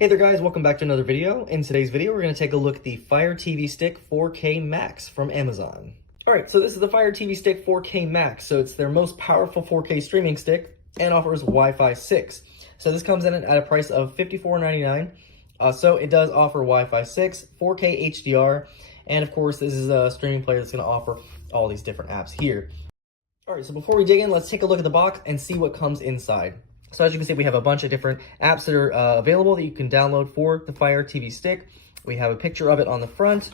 Hey there guys, welcome back to another video. In today's video, we're going to take a look at the Fire TV Stick 4K Max from Amazon. Alright, so this is the Fire TV Stick 4K Max. So it's their most powerful 4K streaming stick and offers Wi-Fi 6. So this comes in at a price of $54.99. So it does offer Wi-Fi 6, 4K HDR, and of course this is a streaming player that's going to offer all these different apps here. Alright, so before we dig in, let's take a look at the box and see what comes inside. So as you can see, we have a bunch of different apps that are available that you can download for the Fire TV Stick. We have a picture of it on the front.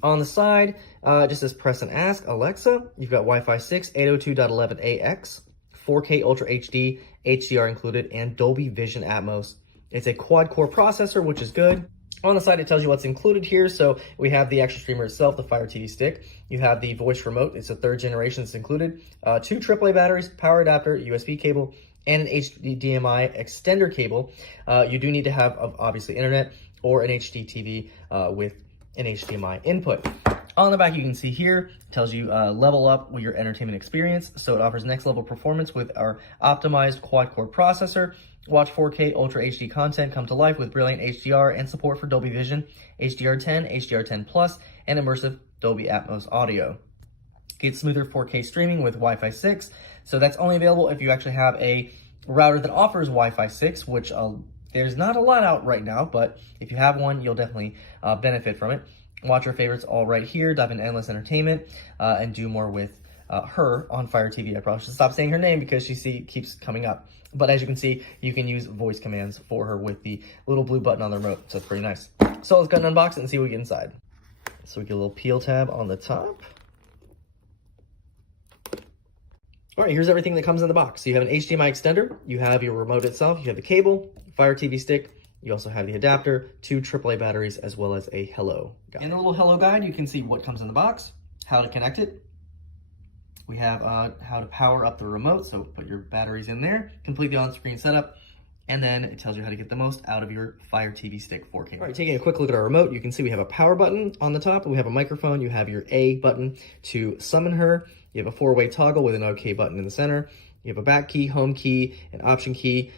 On the side, just says press and ask Alexa. You've got Wi-Fi 6, 802.11ax, 4K Ultra HD, HDR included, and Dolby Vision Atmos. It's a quad-core processor, which is good. On the side, it tells you what's included here. So we have the actual streamer itself, the Fire TV Stick. You have the voice remote. It's a third generation that's included. 2 AAA batteries, power adapter, USB cable, and an HDMI extender cable. You do need to have, obviously, internet or an HD TV with an HDMI input. On the back, you can see here, it tells you level up with your entertainment experience. So it offers next level performance with our optimized quad-core processor. Watch 4K Ultra HD content come to life with brilliant HDR and support for Dolby Vision, HDR10, HDR10 Plus, and immersive Dolby Atmos audio. Get smoother 4K streaming with Wi-Fi 6. So that's only available if you actually have a router that offers Wi-Fi 6, which there's not a lot out right now, but if you have one, you'll definitely benefit from it. Watch your favorites all right here, dive into endless entertainment, and do more with her on Fire TV. I probably should stop saying her name because she keeps coming up. But as you can see, you can use voice commands for her with the little blue button on the remote, so it's pretty nice. So let's go ahead and unbox it and see what we get inside. So we get a little peel tab on the top. All right, here's everything that comes in the box. So you have an HDMI extender, you have your remote itself, you have the cable, Fire TV Stick, you also have the adapter, 2 AAA batteries, as well as a hello guide. In the little hello guide, you can see what comes in the box, how to connect it. We have how to power up the remote, so put your batteries in there, complete the on-screen setup, and then it tells you how to get the most out of your Fire TV Stick 4K. All right, taking a quick look at our remote, you can see we have a power button on the top, we have a microphone, you have your A button to summon her, you have a 4-way toggle with an OK button in the center, you have a back key, home key, an option key,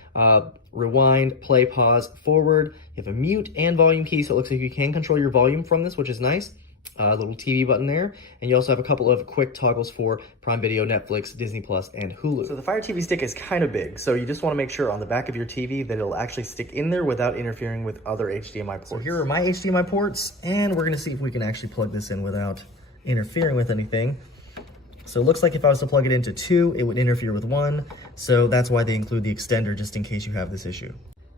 rewind, play, pause, forward, you have a mute and volume key, so it looks like you can control your volume from this, which is nice. Little TV button there, and you also have a couple of quick toggles for Prime Video, Netflix, Disney Plus, and Hulu. So the Fire TV Stick is kind of big, so you just want to make sure on the back of your TV that it'll actually stick in there without interfering with other HDMI ports. So here are my HDMI ports, and we're going to see if we can actually plug this in without interfering with anything. So it looks like if I was to plug it into 2, it would interfere with 1, so that's why they include the extender just in case you have this issue.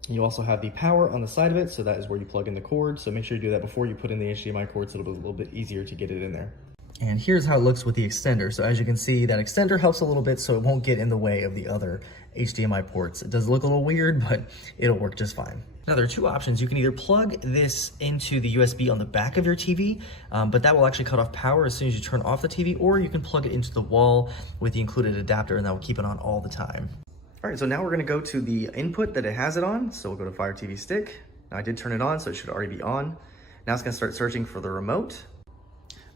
You also have the power on the side of it, so that is where you plug in the cord. So make sure you do that before you put in the HDMI cord, so it'll be a little bit easier to get it in there. And here's how it looks with the extender. So as you can see, that extender helps a little bit so it won't get in the way of the other HDMI ports. It does look a little weird, but it'll work just fine. Now there are 2 options. You can either plug this into the USB on the back of your TV, but that will actually cut off power as soon as you turn off the TV, or you can plug it into the wall with the included adapter and that will keep it on all the time. All right, so now we're gonna go to the input that it has it on. So we'll go to Fire TV Stick. Now I did turn it on, so it should already be on. Now it's gonna start searching for the remote.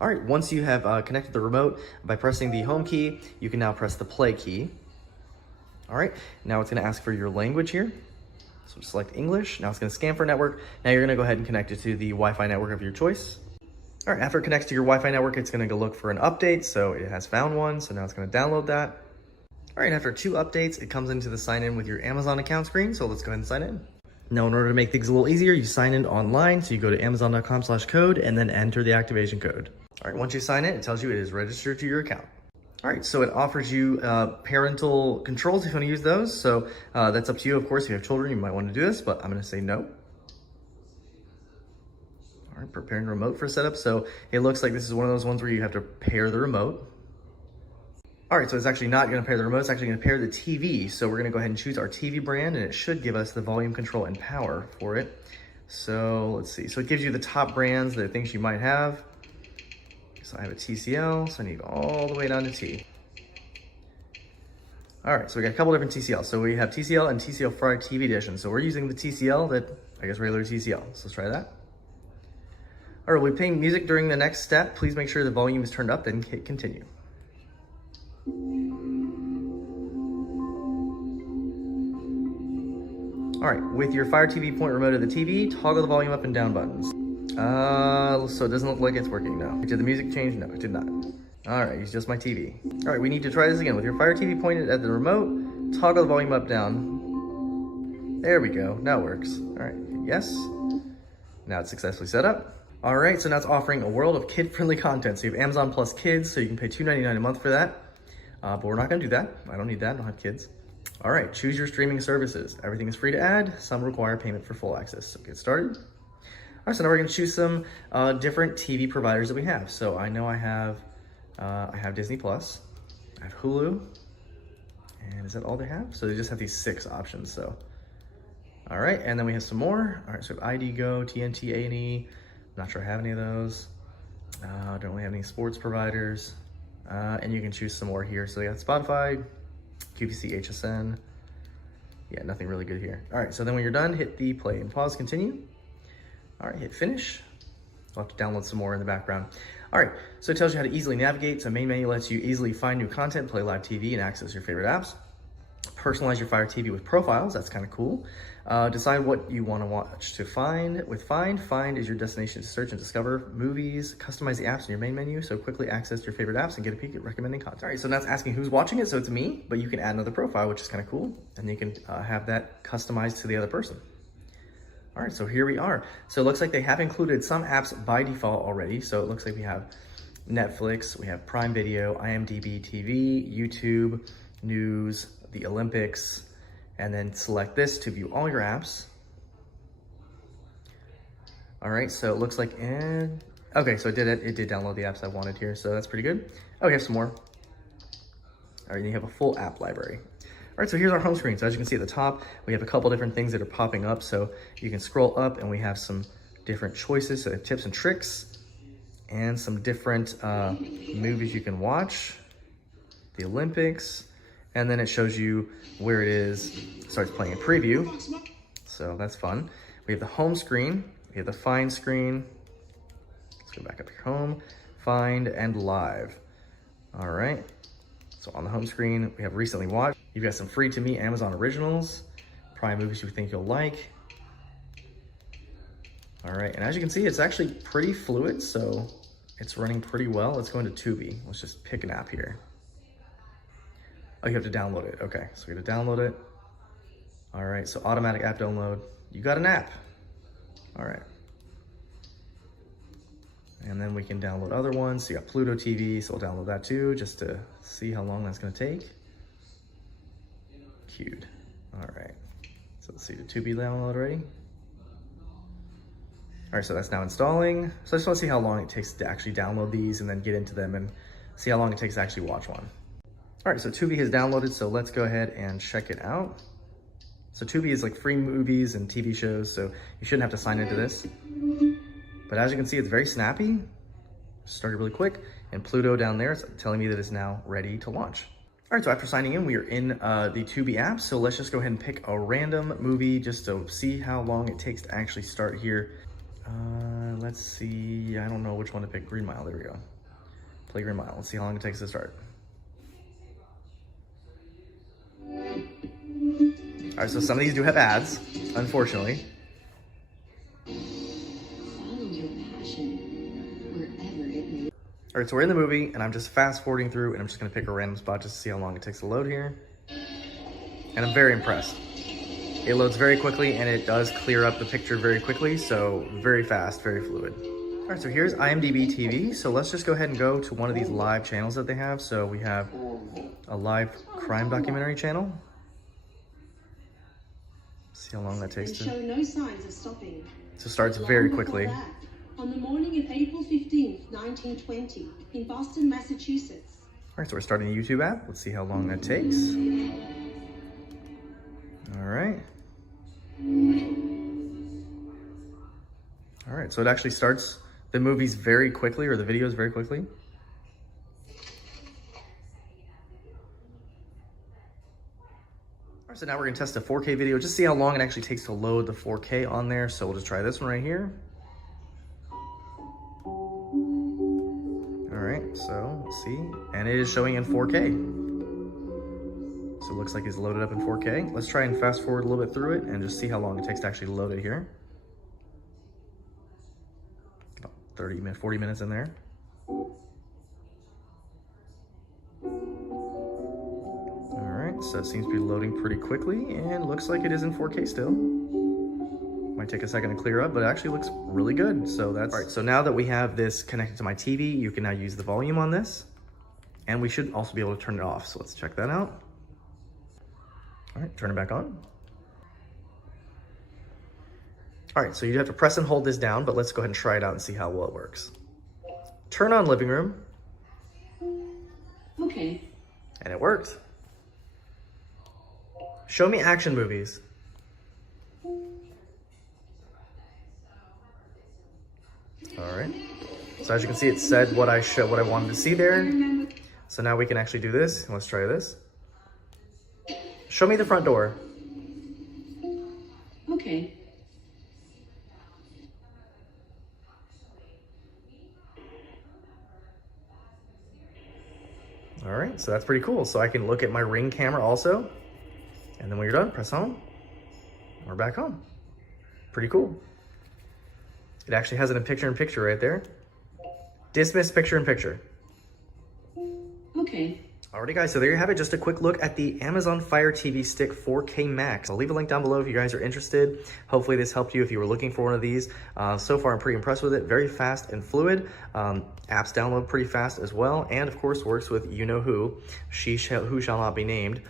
All right, once you have connected the remote, by pressing the home key, you can now press the play key. All right, now it's gonna ask for your language here. So select English. Now it's gonna scan for network. Now you're gonna go ahead and connect it to the Wi-Fi network of your choice. All right, after it connects to your Wi-Fi network, it's gonna go look for an update. So it has found one, so now it's gonna download that. All right, after 2 updates, it comes into the sign in with your Amazon account screen. So let's go ahead and sign in. Now, in order to make things a little easier, you sign in online. So you go to amazon.com/code and then enter the activation code. All right, once you sign in, it tells you it is registered to your account. All right, so it offers you parental controls if you want to use those. So that's up to you, of course. If you have children, you might want to do this, but I'm going to say no. All right, preparing remote for setup. So it looks like this is one of those ones where you have to pair the remote. All right, so it's actually not gonna pair the remote, it's actually gonna pair the TV. So we're gonna go ahead and choose our TV brand and it should give us the volume control and power for it. So let's see, so it gives you the top brands, the things you might have. So I have a TCL, so I need to go all the way down to T. All right, so we got a couple different TCL. So we have TCL and TCL Fire TV Edition. So we're using the TCL, that I guess regular TCL. So let's try that. All right, we'll be playing music during the next step. Please make sure the volume is turned up, then hit continue. All right, with your Fire TV point remote of the TV, toggle the volume up and down buttons. So it doesn't look like it's working, no. Did the music change? No, it did not. All right, it's just my TV. All right, we need to try this again. With your Fire TV pointed at the remote, toggle the volume up, down. There we go, now it works. All right, yes. Now it's successfully set up. All right, so now it's offering a world of kid-friendly content. So you have Amazon Plus Kids, so you can pay $2.99 a month for that. But we're not gonna do that. I don't need that, I don't have kids. All right, choose your streaming services. Everything is free to add. Some require payment for full access. So get started. All right, so now we're gonna choose some different TV providers that we have. So I know I have Disney Plus, I have Hulu, and is that all they have? So they just have these 6 options, so. All right, and then we have some more. All right, so we have ID Go, TNT, A&E. Not sure I have any of those. Don't really have any sports providers. And you can choose some more here. So they got Spotify, QVC, HSN. Yeah, nothing really good here. All right, so then when you're done, hit the play and pause, continue. All right, hit finish. I'll have to download some more in the background. All right, so it tells you how to easily navigate. So main menu lets you easily find new content, play live TV, and access your favorite apps. Personalize your Fire TV with profiles, that's kind of cool. Decide what you want to watch to find. With Find is your destination to search and discover movies. Customize the apps in your main menu, so quickly access your favorite apps and get a peek at recommending content. All right, so now it's asking who's watching it, so it's me, but you can add another profile, which is kind of cool, and you can have that customized to the other person. All right, so here we are. So it looks like they have included some apps by default already. So it looks like we have Netflix, we have Prime Video, IMDb TV, YouTube, News, the Olympics, and then select this to view all your apps. All right, so it looks like, okay, so it did download the apps I wanted here, so that's pretty good. Oh, we have some more. All right, you have a full app library. All right, so here's our home screen. So as you can see at the top, we have a couple different things that are popping up. So you can scroll up and we have some different choices, so tips and tricks, and some different movies you can watch, the Olympics, and then it shows you where it is, starts playing a preview. So that's fun. We have the home screen, we have the find screen. Let's go back up here, home, find, and live. All right, so on the home screen, we have recently watched. You've got some free to me Amazon originals, Prime movies you think you'll like. All right, and as you can see, it's actually pretty fluid, so it's running pretty well. Let's go into Tubi. Let's just pick an app here. Oh, you have to download it. Okay, so we have to download it. All right, so automatic app download. You got an app. All right. And then we can download other ones. So you got Pluto TV, so we'll download that too, just to see how long that's gonna take. Queued. All right, so let's see, the Tubi download already? All right, so that's now installing. So I just wanna see how long it takes to actually download these and then get into them and see how long it takes to actually watch one. All right, so Tubi has downloaded, so let's go ahead and check it out. So Tubi is like free movies and TV shows, so you shouldn't have to sign into this. But as you can see, it's very snappy. Started really quick, and Pluto down there is telling me that it's now ready to launch. All right, so after signing in, we are in the Tubi app, so let's just go ahead and pick a random movie just to see how long it takes to actually start here. Let's see, I don't know which one to pick. Green Mile, there we go. Play Green Mile, let's see how long it takes to start. All right, so some of these do have ads, unfortunately. All right, so we're in the movie, and I'm just fast forwarding through, and I'm just gonna pick a random spot just to see how long it takes to load here. And I'm very impressed. It loads very quickly, and it does clear up the picture very quickly, so very fast, very fluid. All right, so here's IMDb TV. So let's just go ahead and go to one of these live channels that they have. So we have a live crime documentary channel. See how long that takes to... show no signs of stopping. So it starts very quickly. On the morning of April 15th, 1920, in Boston, Massachusetts. All right, so we're starting the YouTube app. Let's see how long that takes. All right. All right, so it actually starts the movies very quickly, or the videos very quickly. All right, so now we're gonna test a 4K video, just see how long it actually takes to load the 4K on there. So we'll just try this one right here. All right, so let's see, and it is showing in 4K. So it looks like it's loaded up in 4K. Let's try and fast forward a little bit through it and just see how long it takes to actually load it here. About 40 minutes in there. So it seems to be loading pretty quickly and looks like it is in 4K still. Might take a second to clear up, but it actually looks really good. So that's all right. So now that we have this connected to my TV, you can now use the volume on this, and we should also be able to turn it off. So let's check that out. All right, turn it back on. All right, so you have to press and hold this down, but let's go ahead and try it out and see how well it works. Turn on living room. Okay. And it worked. Show me action movies. All right. So as you can see, it said what I wanted to see there. So now we can actually do this. Let's try this. Show me the front door. Okay. All right, so that's pretty cool. So I can look at my Ring camera also. And then when you're done, press home. We're back home. Pretty cool. It actually has it in picture-in-picture right there. Dismiss picture-in-picture. Okay. Alrighty guys, so there you have it. Just a quick look at the Amazon Fire TV Stick 4K Max. I'll leave a link down below if you guys are interested. Hopefully this helped you if you were looking for one of these. So far I'm pretty impressed with it. Very fast and fluid. Apps download pretty fast as well. And of course works with you-know-who, who shall not be named.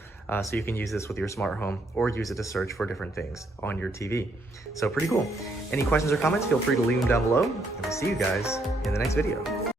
So you can use this with your smart home or use it to search for different things on your TV. So pretty cool. Any questions or comments, feel free to leave them down below, and we'll see you guys in the next video.